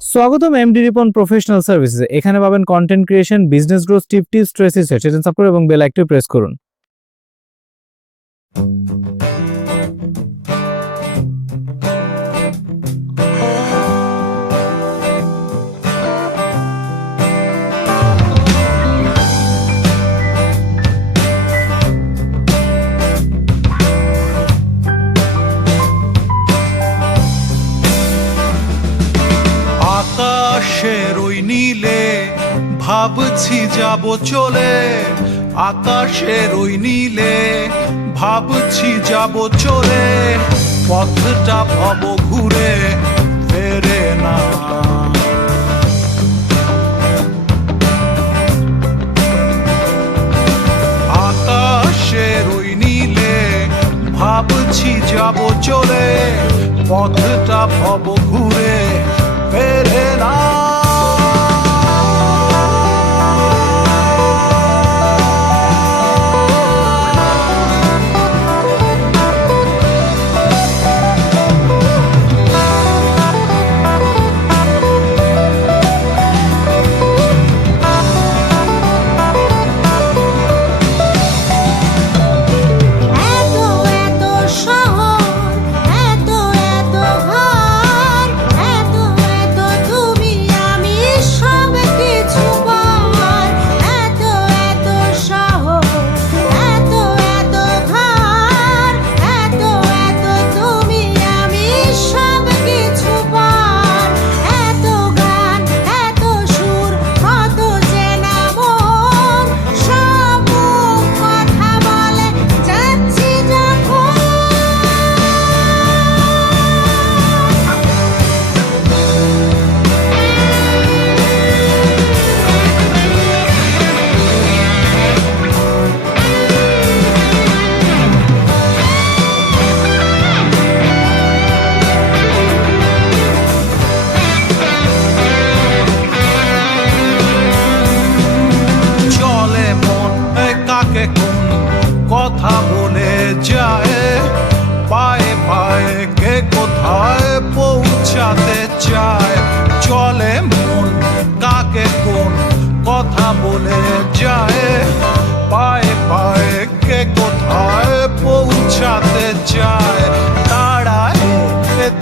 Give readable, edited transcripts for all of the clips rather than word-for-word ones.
স্বাগতম MD Ripon professional services. এখানে পাবেন content creation, business growth tips, stress session support এবং বেল আইকনটি প্রেস করুন। আকাশের ওই নীলে ভাবছি যাব চলে, আকাশের ওই নীলে ভাবছি যাব চলে, পথটা ভব ঘুরে ফেরে না। আকাশের ওই নীলে ভাবছি যাব চলে, পথটা ভব ঘুরে ফেরে না। কথা বলে যায় পায়ে পায়ে কে কোথায় পৌঁছাতে চায়, চলে মন কাকে কোন কথা বলে যায় পায়ে পায়ে কে কোথায় পৌঁছাতে চায়, দাঁড়ায়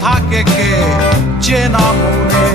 থাকে কে চেনা মনে